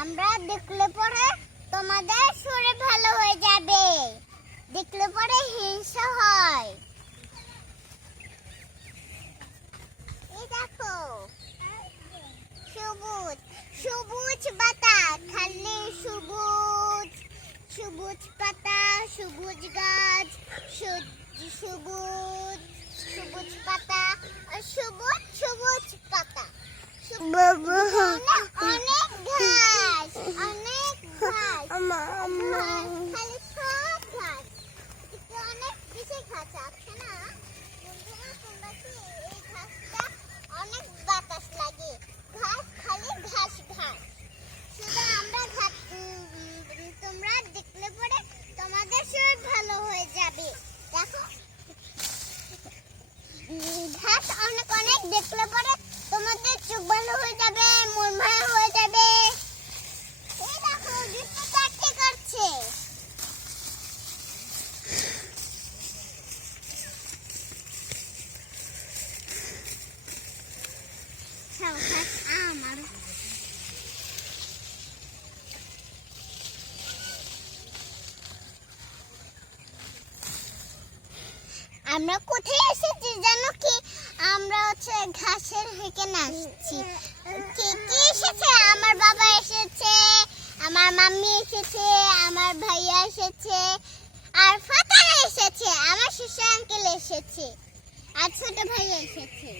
আমরা দেখলে পরে তোমাদের শরীর ভালো হয়ে যাবে। দেখলে পরে হিংসা হয়। এই দেখো সবুজ সবুজ পাতা, খালি সবুজ সবুজ পাতা, সবুজ গাছ, সবুজ সবুজ পাতা, সবুজ সবুজ পাতা, অনেক ঘাস, অনেক ঘাস, খালি সব ঘাস, অনেক বেশি ঘাস আছে না বন্ধুরা? তোমরা কি এই ঘাসটা অনেক বাতাস লাগে, ঘাস খালি ঘাস ঘাস। শুধু আমরা তোমরা দেখলে পরে তোমাদের শরীর ভালো হয়ে যাবে। দেখো ঘাস অনেক অনেক দেখলে পরে তোমাদের চোখ ভালো হয়ে যাবে, মন ভালো হয়ে যাবে। এই দেখো দুটো চারটে করছে। আমার আমরা কোথায় এসেছি জানো কি? আমরা ঘাসের এখানে আসছি। কে কে এসেছে? আমার বাবা এসেছে, আমার মাম্মি এসেছে, আমার ভাইয়া এসেছে, আর ফাতারা এসেছে, আমার শিশু আঙ্কেল এসেছে, আর ছোট ভাইয়া এসেছে।